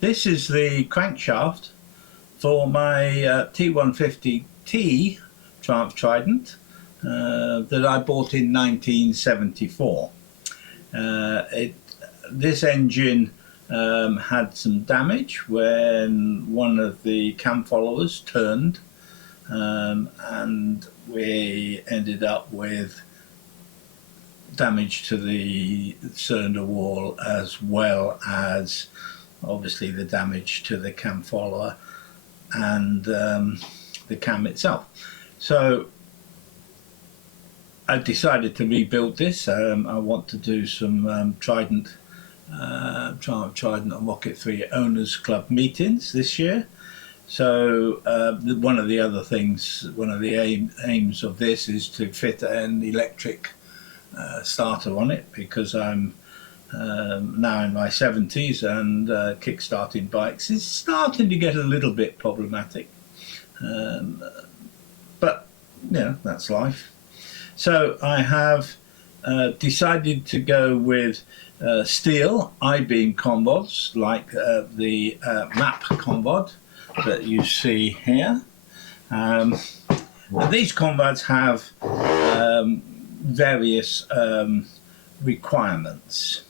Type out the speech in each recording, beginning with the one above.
This is the crankshaft for my T150T Triumph Trident that I bought in 1974. This engine had some damage when one of the cam followers turned, and we ended up with damage to the cylinder wall as well as obviously the damage to the cam follower and the cam itself. So I decided to rebuild this. I want to do some Triumph Trident and Rocket 3 Owners Club meetings this year. So one of the other things, one of the aims of this is to fit an electric starter on it, because I'm now in my 70s and kick-starting bikes is starting to get a little bit problematic, but you know, that's life. So I have decided to go with steel I-beam conrods, like the map conrod that you see here. These conrods have various requirements.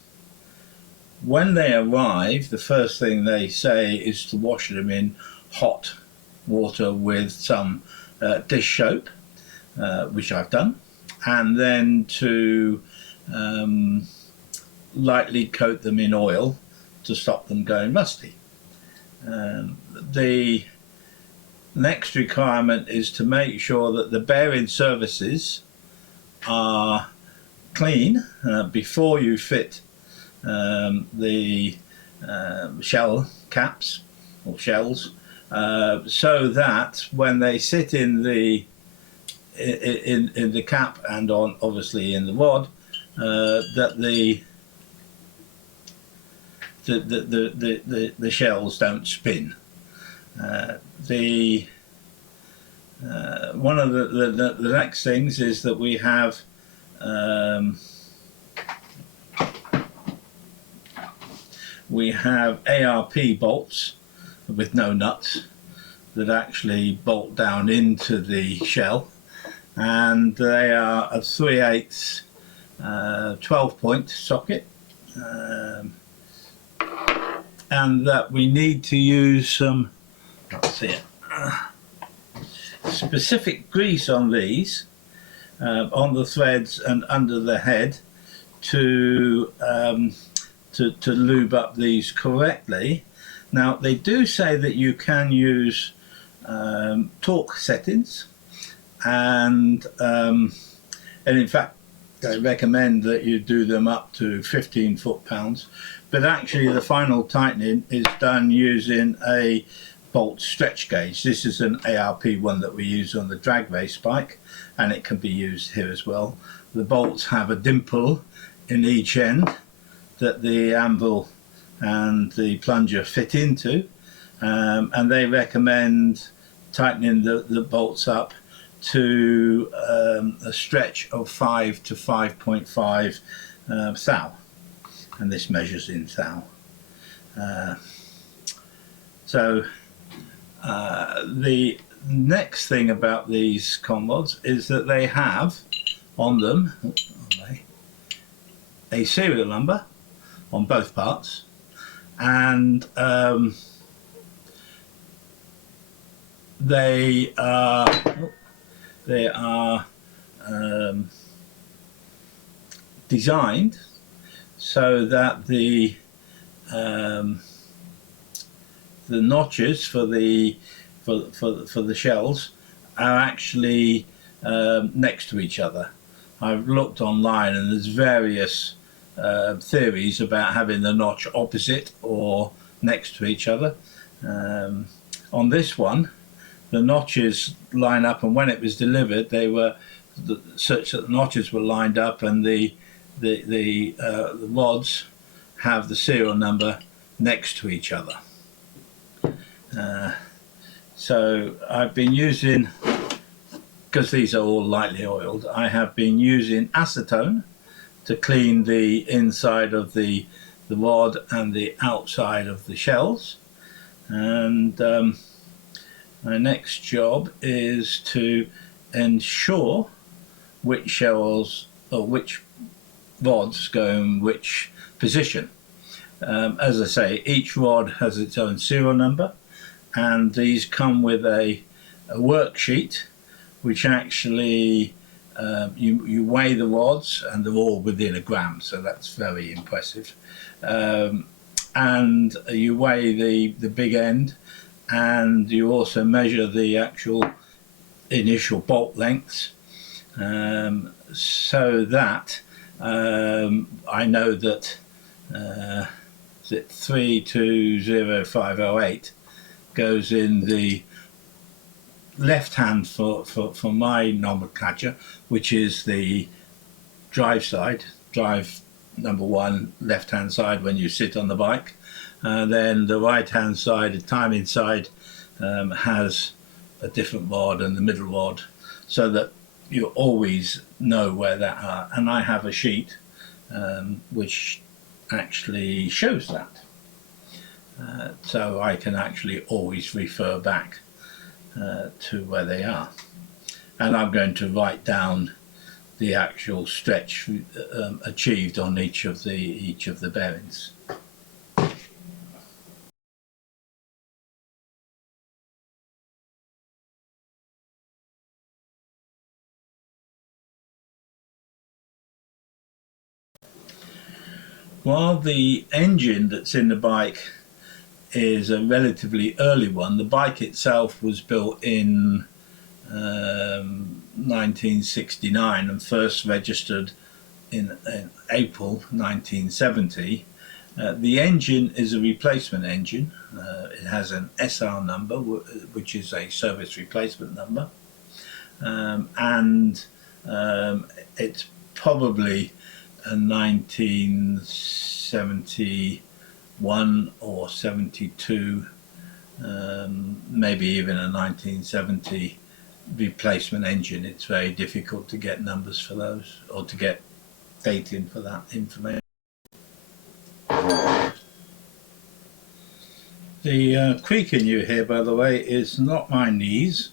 When they arrive, the first thing they say is to wash them in hot water with some dish soap, which I've done, and then to lightly coat them in oil to stop them going rusty. The next requirement is to make sure that the bearing surfaces are clean before you fit the shell caps or shells, so that when they sit in the cap and on obviously in the rod, that the shells don't spin. One of the next things is that we have ARP bolts with no nuts that actually bolt down into the shell, and they are a 3/8 12-point socket, and that we need to use some, let's see it, specific grease on these, on the threads and under the head, to lube up these correctly. Now they do say that you can use torque settings, and in fact they recommend that you do them up to 15 foot-pounds, but actually the final tightening is done using a bolt stretch gauge. This is an ARP one that we use on the drag race bike, and it can be used here as well. The bolts have a dimple in each end that the anvil and the plunger fit into, and they recommend tightening the bolts up to a stretch of 5 to 5.5 thou, and this measures in thou. So the next thing about these conrods is that they have on them a serial number on both parts, and they are designed so that the notches for the shells are actually next to each other. I've looked online and there's various theories about having the notch opposite or next to each other. On this one, the notches line up, and when it was delivered they were such that the notches were lined up, and the rods have the serial number next to each other. So I've been using, because these are all lightly oiled, I have been using acetone to clean the inside of the the rod and the outside of the shells. And my next job is to ensure which shells or which rods go in which position. As I say, each rod has its own serial number, and these come with a worksheet which actually you weigh the rods, and they're all within a gram, so that's very impressive. And you weigh the big end, and you also measure the actual initial bolt lengths, so that I know that 320508 goes in the left hand for my nomenclature, which is the drive side, drive number 1, left hand side when you sit on the bike. Then the right hand side, the timing side, has a different rod, and the middle rod, so that you always know where that are. And I have a sheet which actually shows that, so I can actually always refer back to where they are. And I'm going to write down the actual stretch achieved on each of the bearings. While the engine that's in the bike is a relatively early one, the bike itself was built in 1969 and first registered in April 1970. The engine is a replacement engine. It has an SR number, which is a service replacement number, and it's probably a 1971 or 72, maybe even a 1970 replacement engine. It's very difficult to get numbers for those, or to get dating for that information. The creaking you hear, by the way, is not my knees.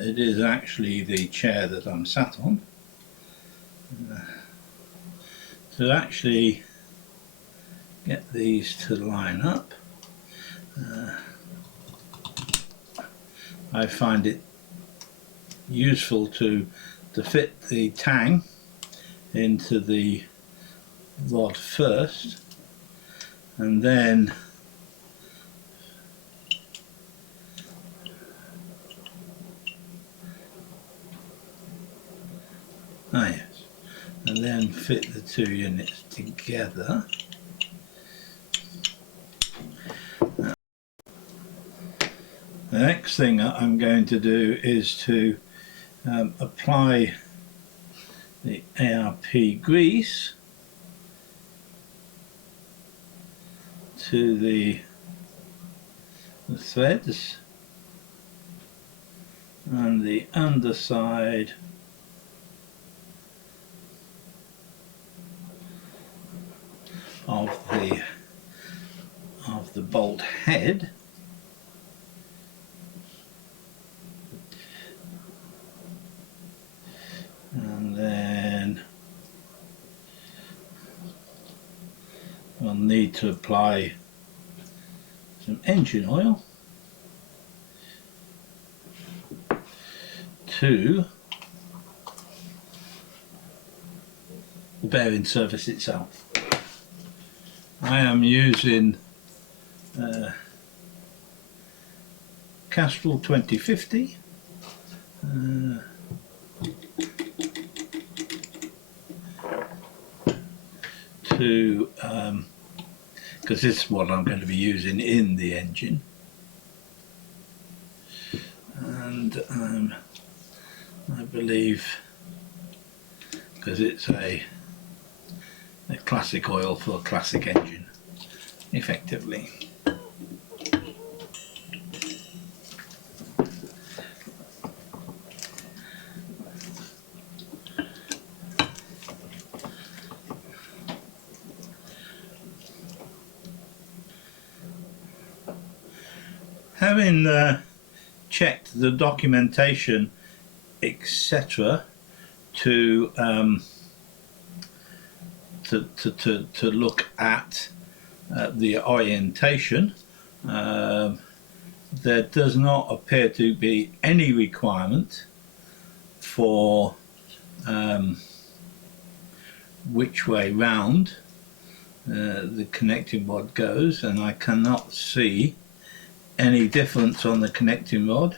It is actually the chair that I'm sat on. To actually get these to line up, I find it useful to fit the tang into the rod first, and then and then fit the two units together. The next thing I'm going to do is to apply the ARP grease to the threads and the underside of the bolt head, and then we'll need to apply some engine oil to the bearing surface itself. I am using Castrol 2050 to because this is what I'm going to be using in the engine, and I believe, because it's a classic oil for a classic engine, effectively. having checked the documentation, etc., to look at the orientation, there does not appear to be any requirement for which way round the connecting rod goes, and I cannot see any difference on the connecting rod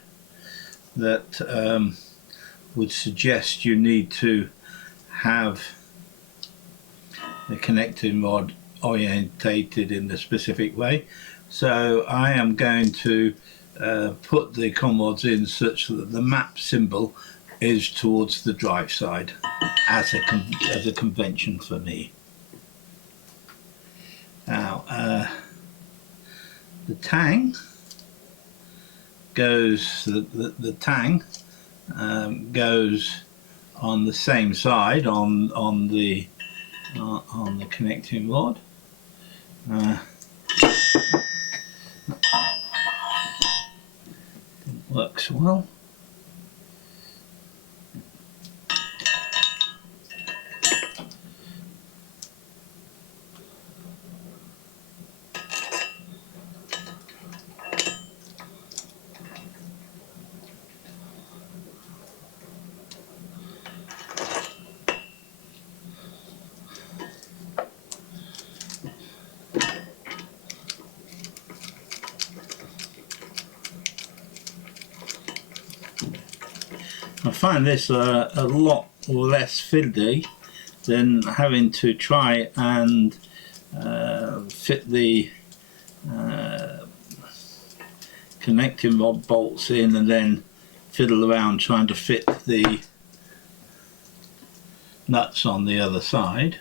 that would suggest you need to have the connecting rod orientated in a specific way. So I am going to put the conrods in such that the map symbol is towards the drive side as a convention for me. Now the tang goes, the tang goes on the same side on the connecting rod. Didn't work so well. I find this a lot less fiddly than having to try and fit the connecting rod bolts in and then fiddle around trying to fit the nuts on the other side.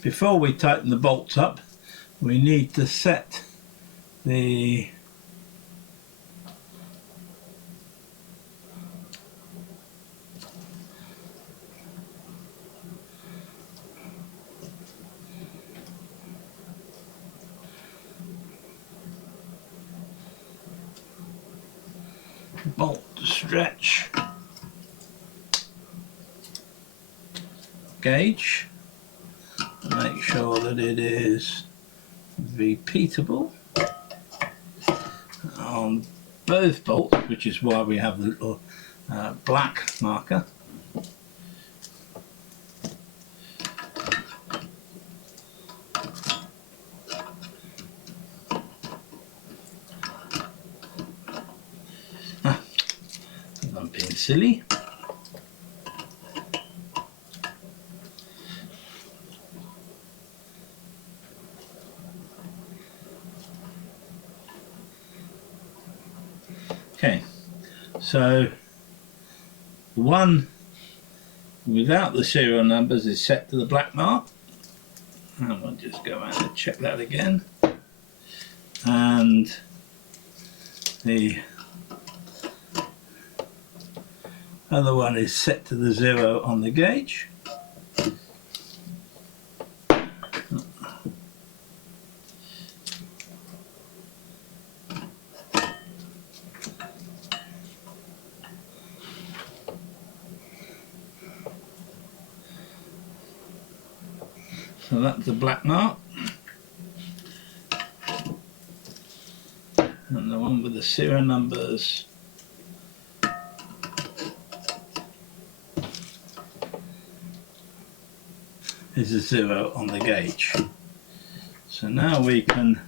Before we tighten the bolts up, we need to set the bolt stretch gauge, make sure that it is repeatable on both bolts, which is why we have the little black marker. I'm being silly. Okay, so the one without the serial numbers is set to the black mark, and we'll just go around and check that again, and the other one is set to the 0 on the gauge. So that's the black mark, and the one with the serial numbers is a 0 on the gauge. So now we can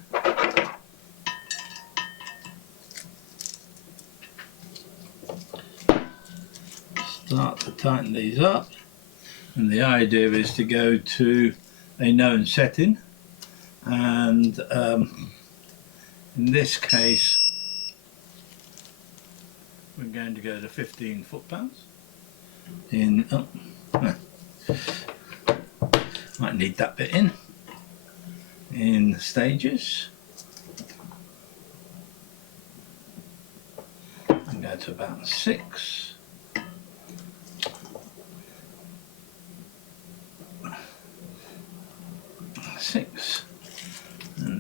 start to tighten these up, and the idea is to go to a known setting, and in this case we're going to go to 15 foot-pounds in might need that bit in stages, and go to about 6.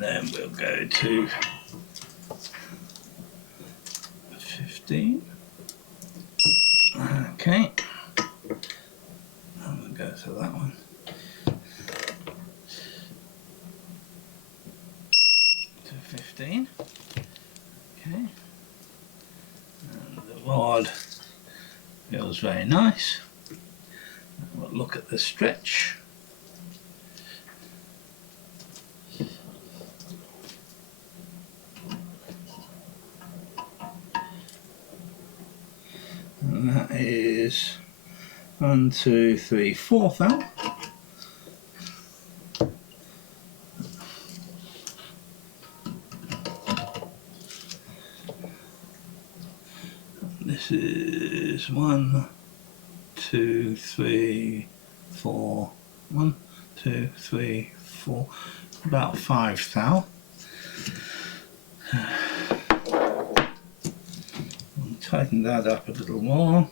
then we'll go to 15. Okay, and we'll go to that one. To 15. Okay, and the rod feels very nice. We'll look at the stretch. And that is 1, 2, 3, 4 thou. This is 1, 2, 3, 4. 1, 2, 3, 4. About 5 thou. Tighten that up a little more.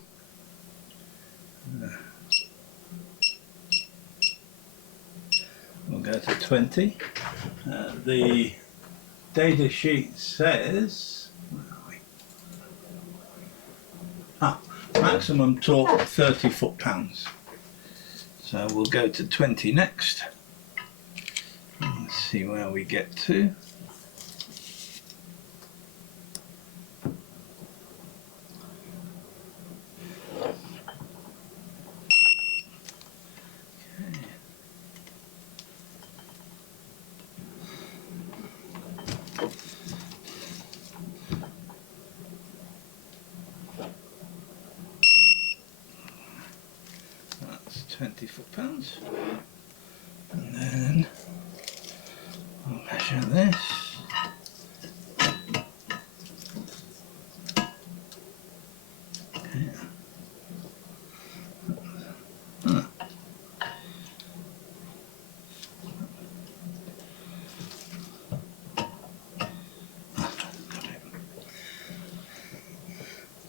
We'll go to 20. The data sheet says, where are we? Maximum torque 30 foot-pounds. So we'll go to 20 next. Let's see where we get to. That's 20 foot-pounds. And then I'll measure this. Okay.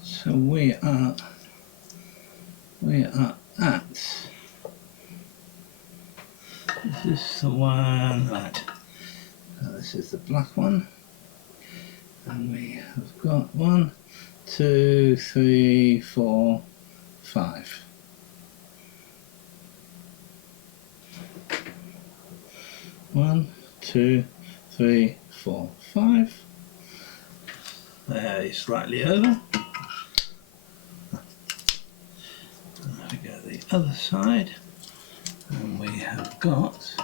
So we are at, this is the one, right, so this is the black one, and we have got 1, 2, 3, 4, 5. One, 2, 3, 4, 5. There is slightly over. We go to the other side, and we have got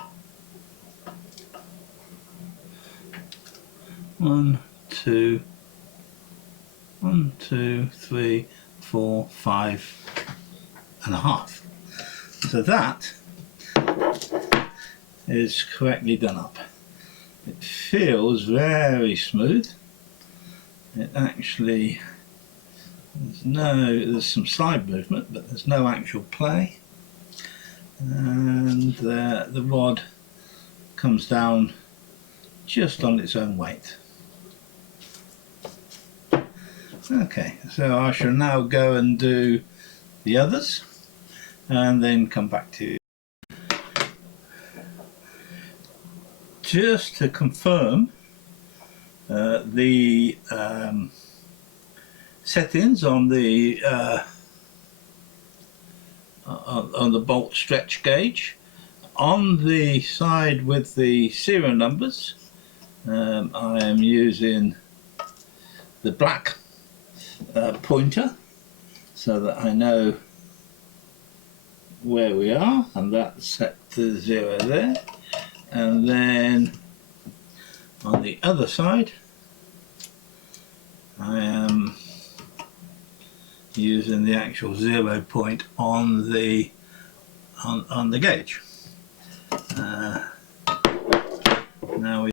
1, 2, 3, 4, 5.5. So that is correctly done up. It feels very smooth. It actually, there's some slide movement, but there's no actual play, and the rod comes down just on its own weight. Okay, so I shall now go and do the others and then come back to you. Just to confirm the settings on the bolt stretch gauge. On the side with the serial numbers, I am using the black pointer so that I know where we are, and that's set to 0 there. And then on the other side I am using the actual 0 point on the gauge. Now we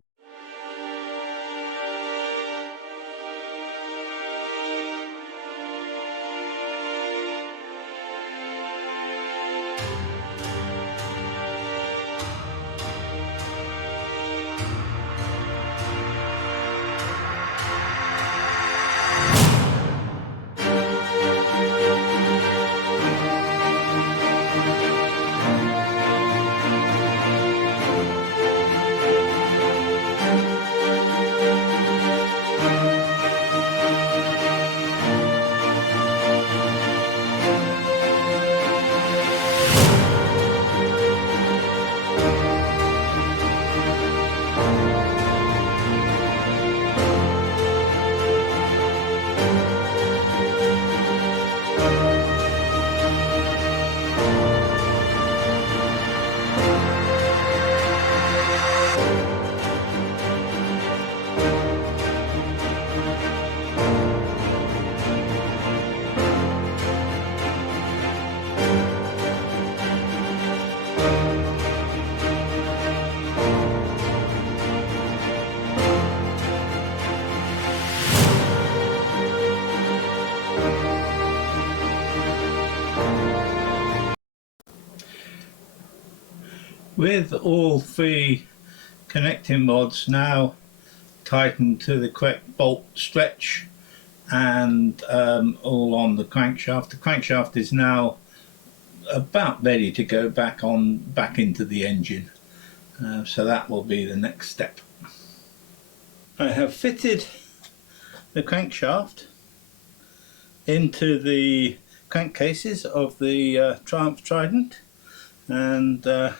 With all three connecting rods now tightened to the correct bolt stretch and all on the crankshaft is now about ready to go back into the engine. So that will be the next step. I have fitted the crankshaft into the crankcases of the Triumph Trident and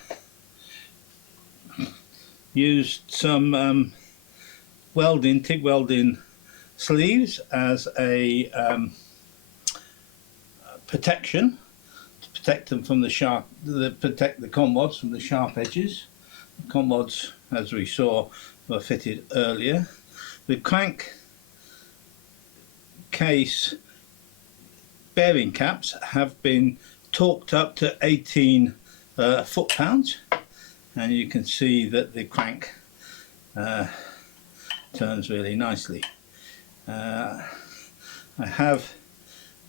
used some TIG welding sleeves as a protection to protect them from the sharp, protect the conrods from the sharp edges. The conrods, as we saw, were fitted earlier. The crank case bearing caps have been torqued up to 18 foot-pounds, and you can see that the crank turns really nicely. I have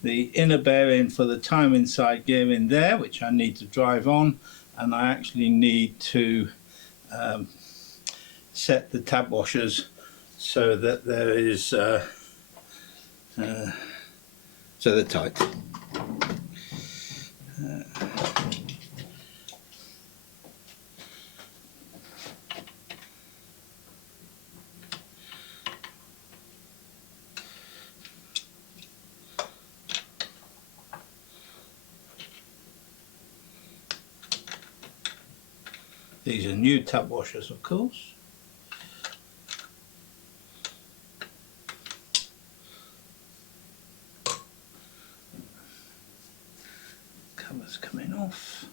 the inner bearing for the timing side gear in there, which I need to drive on, and I actually need to set the tab washers so that there is so they're tight. These are new tab washers, of course. Cover's coming off.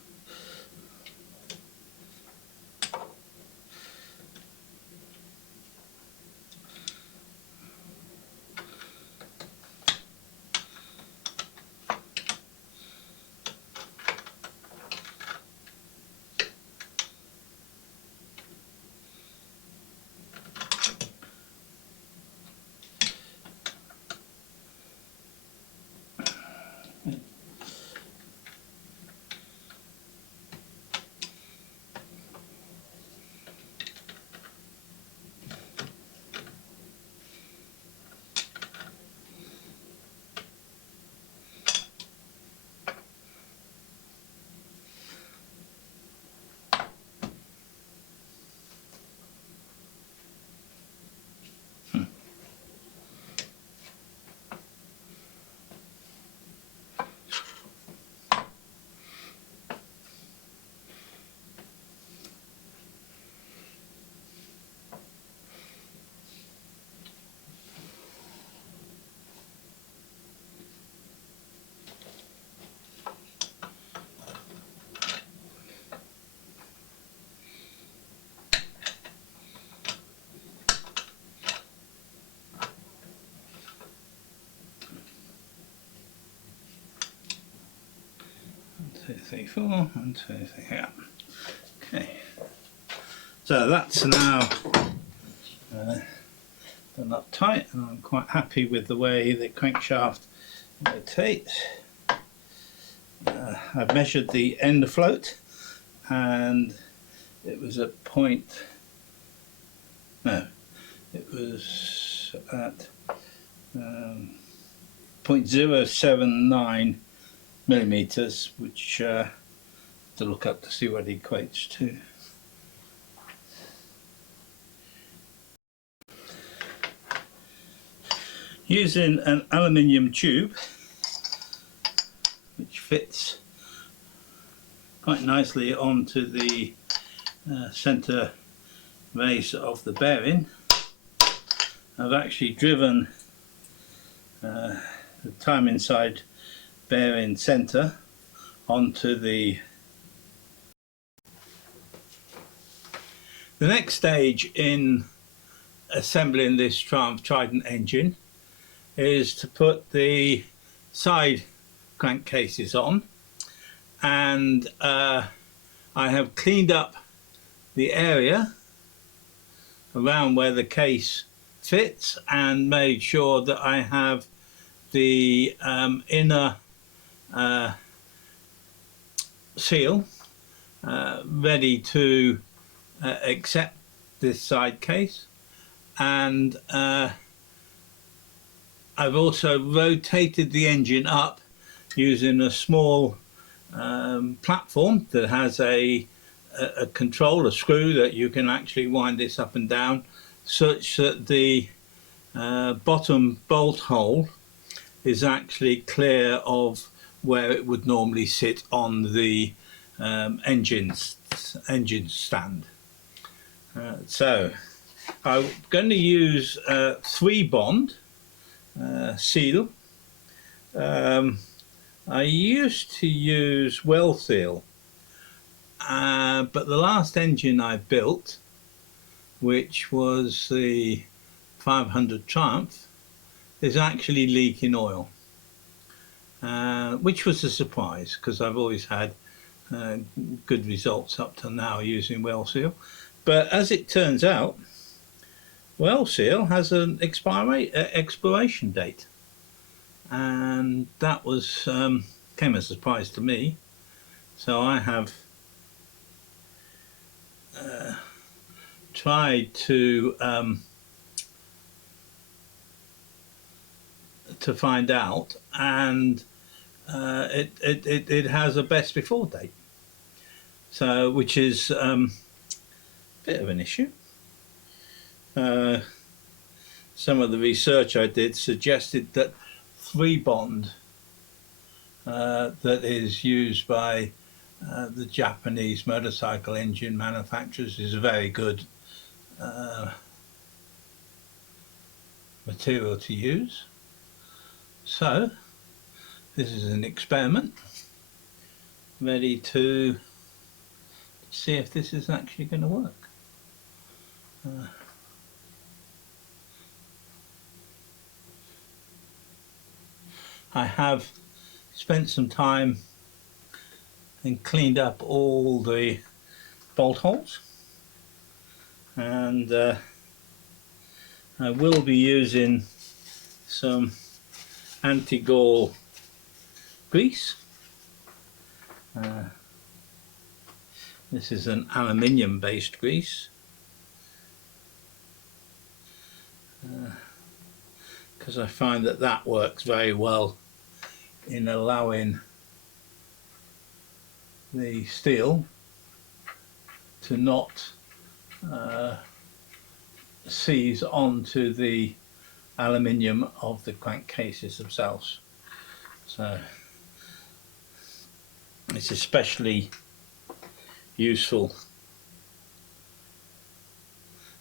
Two, three, four, 1, 2, 3, yeah. Okay, so that's now done up tight, and I'm quite happy with the way the crankshaft rotates. I've measured the end float, and it was at it was at 0.079 millimeters, which to look up to see what it equates to. Using an aluminium tube which fits quite nicely onto the center base of the bearing, I've actually driven the timing side bearing center onto the next stage in assembling this Triumph Trident engine is to put the side crankcases on, and I have cleaned up the area around where the case fits and made sure that I have the inner seal ready to accept this side case, and I've also rotated the engine up using a small platform that has a control, a screw that you can actually wind this up and down, such that the bottom bolt hole is actually clear of where it would normally sit on the engine stand. So I'm going to use 3-bond seal. I used to use well seal, but the last engine I built, which was the 500 Triumph, is actually leaking oil, which was a surprise because I've always had good results up to now using well seal. But as it turns out, well seal has an expiration date, and that was came as a surprise to me. So I have tried to find out, and it has a best before date, so which is a bit of an issue. Some of the research I did suggested that 3-bond that is used by the Japanese motorcycle engine manufacturers is a very good material to use. So this is an experiment, ready to see if this is actually going to work. I have spent some time and cleaned up all the bolt holes, and I will be using some anti-gall grease. This is an aluminium based grease, because I find that that works very well in allowing the steel to not seize onto the aluminium of the crankcases themselves. So it's especially useful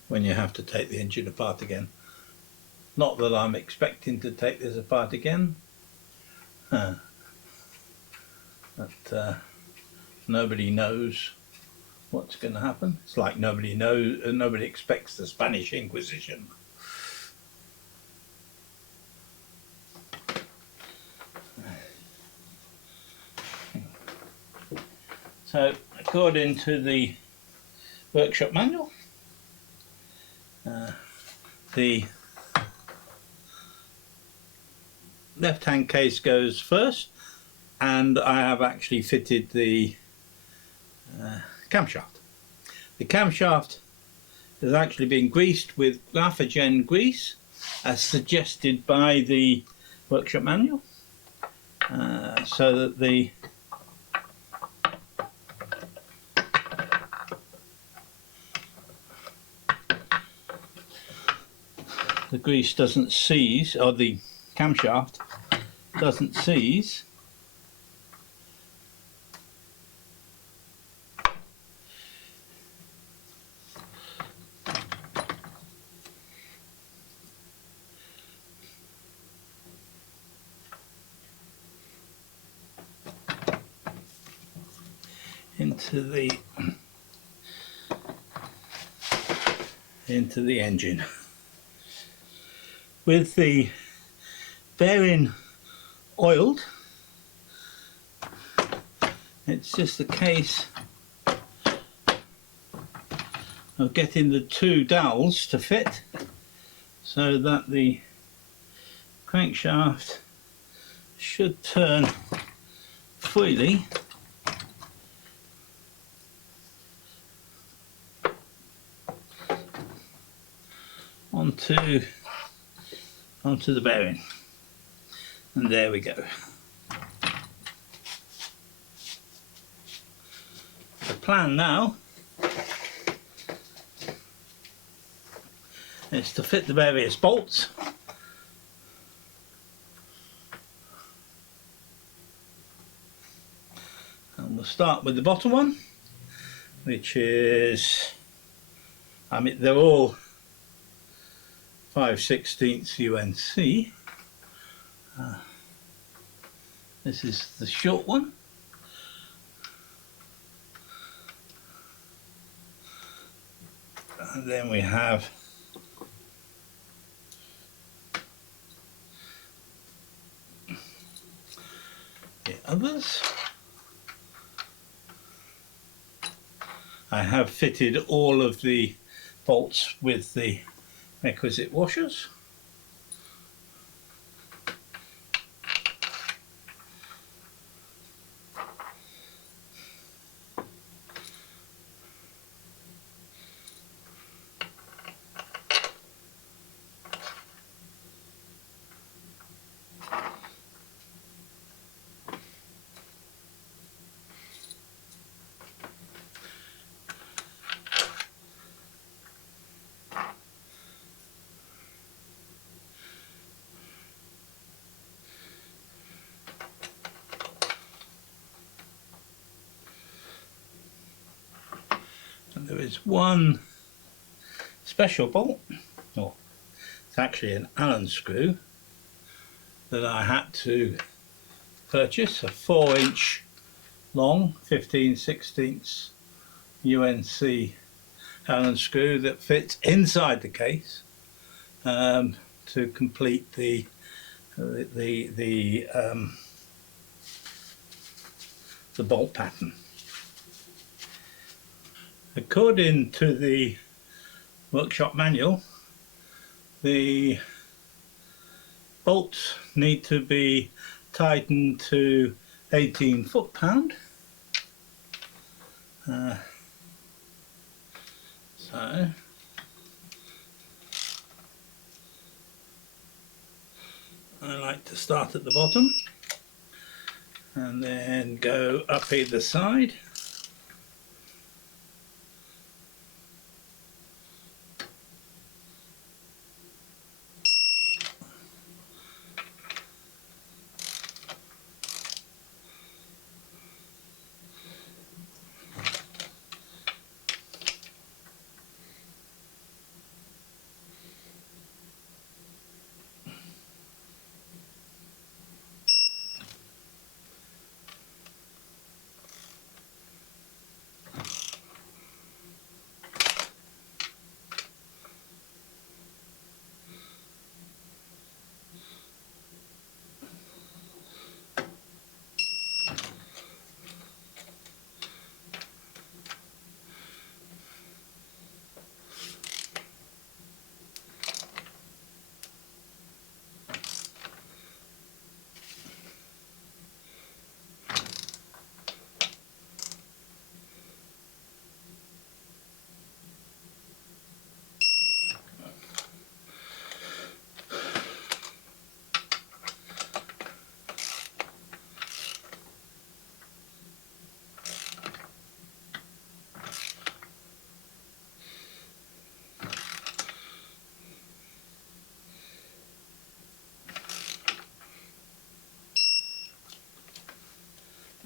when you have to take the engine apart again. Not that I'm expecting to take this apart again, but nobody knows what's going to happen. It's like nobody expects the Spanish Inquisition. So, according to the workshop manual, the left-hand case goes first, and I have actually fitted the camshaft. The camshaft has actually been greased with graphogen grease, as suggested by the workshop manual, so that the grease doesn't seize, or the camshaft doesn't seize into the engine. With the bearing oiled, it's just a case of getting the two dowels to fit so that the crankshaft should turn freely onto the bearing, and there we go. The plan now is to fit the various bolts. And we'll start with the bottom one, which is, I mean, they're all 5/16 UNC. This is the short one. And then we have the others. I have fitted all of the bolts with the requisite washers. And there is one special bolt, or it's actually an Allen screw, that I had to purchase, a 4-inch long 15/16 UNC Allen screw that fits inside the case to complete the bolt pattern. According to the workshop manual, the bolts need to be tightened to 18 foot-pound. So I like to start at the bottom and then go up either side.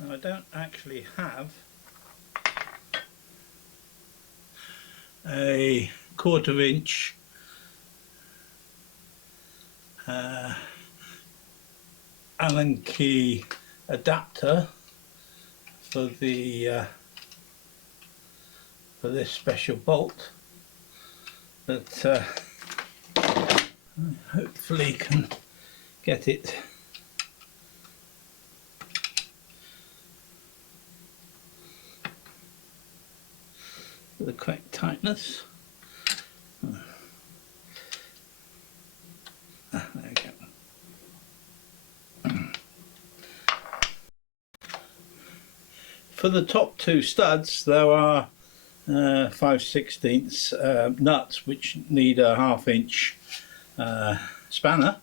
Now I don't actually have a 1/4 inch Allen key adapter for the for this special bolt, but I hopefully can get it to the correct tightness. There we go. For the top two studs, there are 5/16 nuts, which need a 1/2 inch spanner,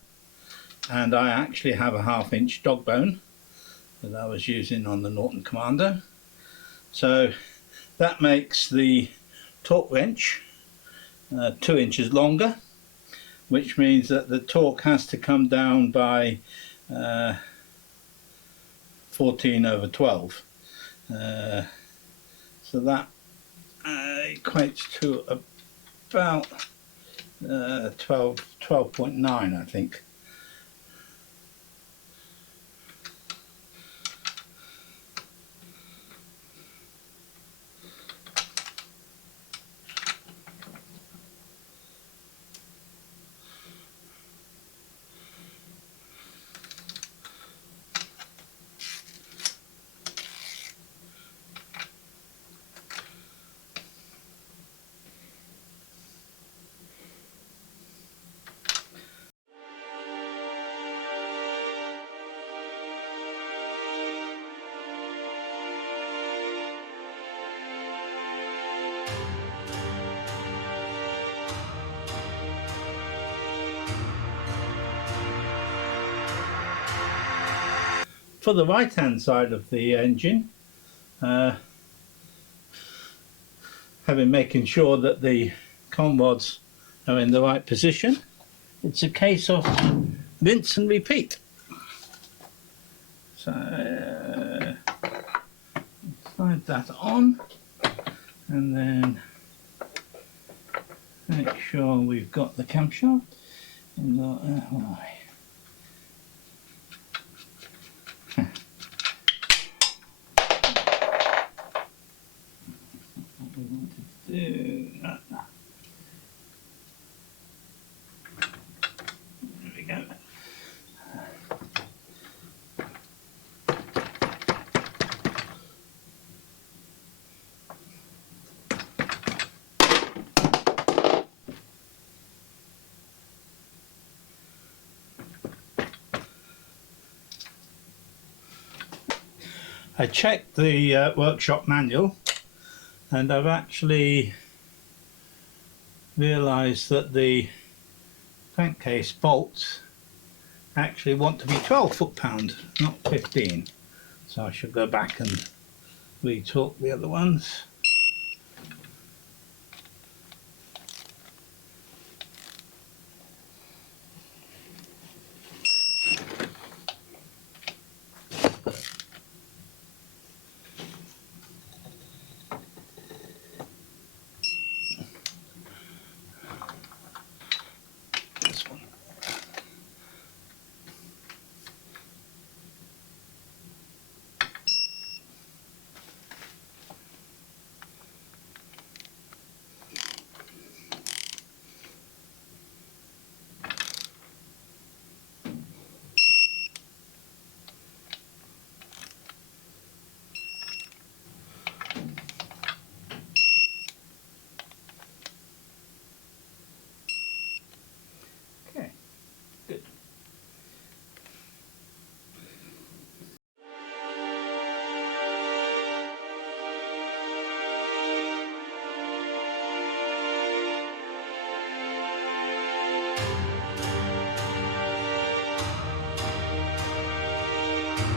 and I actually have a 1/2 inch dog bone that I was using on the Norton Commander. So that makes the torque wrench 2 inches longer, which means that the torque has to come down by 14/12. So that equates to about 12.9, I think. For the right hand side of the engine, making sure that the conrods are in the right position, it's a case of rinse and repeat. So slide that on, and then make sure we've got the camshaft in the way. What we wanted to do. There we go. I checked the workshop manual, and I've actually realised that the crankcase bolts actually want to be 12 foot-pound, not 15. So I should go back and re-torque the other ones.